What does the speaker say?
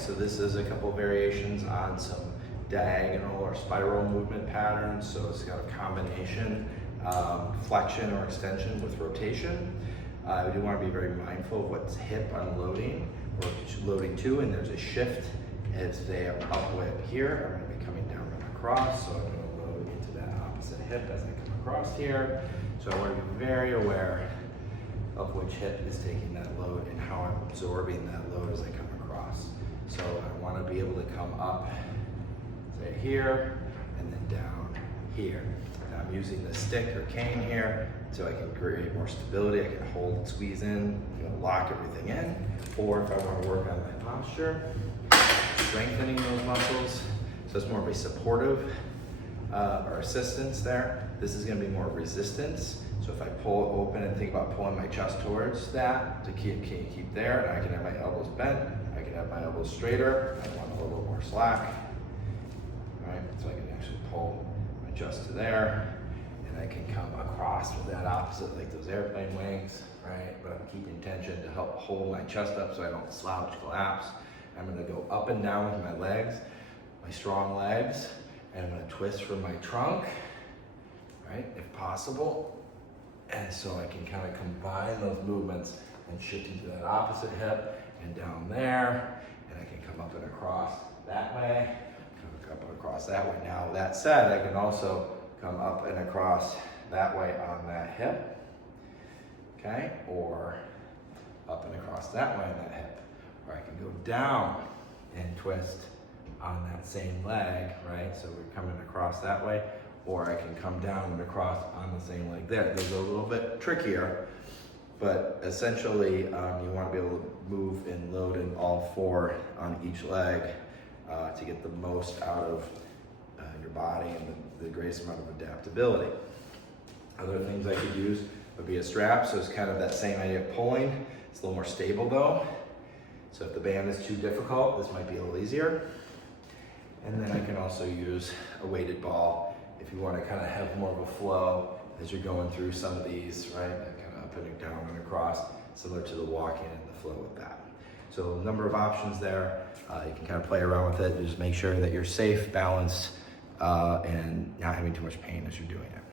so this is a couple variations on some diagonal or spiral movement patterns. So it's got a combination, flexion or extension with rotation. We do want to be very mindful of what's hip unloading or loading to, and there's a shift as they are upward here. I'm going to be coming down and across, so I'm going to load into that opposite hip as I come across here. So I want to be very aware of which hip is taking that load and how I'm absorbing that load as I come across. So I want to be able to come up, say here, and then down here. Now I'm using the stick or cane here so I can create more stability. I can hold and squeeze in, lock everything in. Or if I want to work on my posture, strengthening those muscles. So it's more of a supportive or assistance there. This is going to be more resistance. So if I pull it open and think about pulling my chest towards that to keep there, and I can have my elbows bent, I can have my elbows straighter, I want a little more slack, right? So I can actually pull my chest to there, and I can come across with that opposite, like those airplane wings, right? But I'm keeping tension to help hold my chest up so I don't slouch, collapse. I'm gonna go up and down with my legs, my strong legs, and I'm gonna twist from my trunk, right, if possible. And so I can kind of combine those movements and shift into that opposite hip and down there. And I can come up and across that way, come up and across that way. Now, that said, I can also come up and across that way on that hip, okay? Or up and across that way on that hip. Or I can go down and twist on that same leg, right? So we're coming across that way. Or I can come down and across on the same leg there. Those are a little bit trickier, but essentially you want to be able to move and load in all four on each leg to get the most out of your body and the greatest amount of adaptability. Other things I could use would be a strap, so it's kind of that same idea of pulling. It's a little more stable though. So if the band is too difficult, this might be a little easier. And then I can also use a weighted ball if you want to kind of have more of a flow as you're going through some of these, right? Kind of up and down and across, similar to the walking and the flow with that. So a number of options there. You can kind of play around with it and just make sure that you're safe, balanced, and not having too much pain as you're doing it.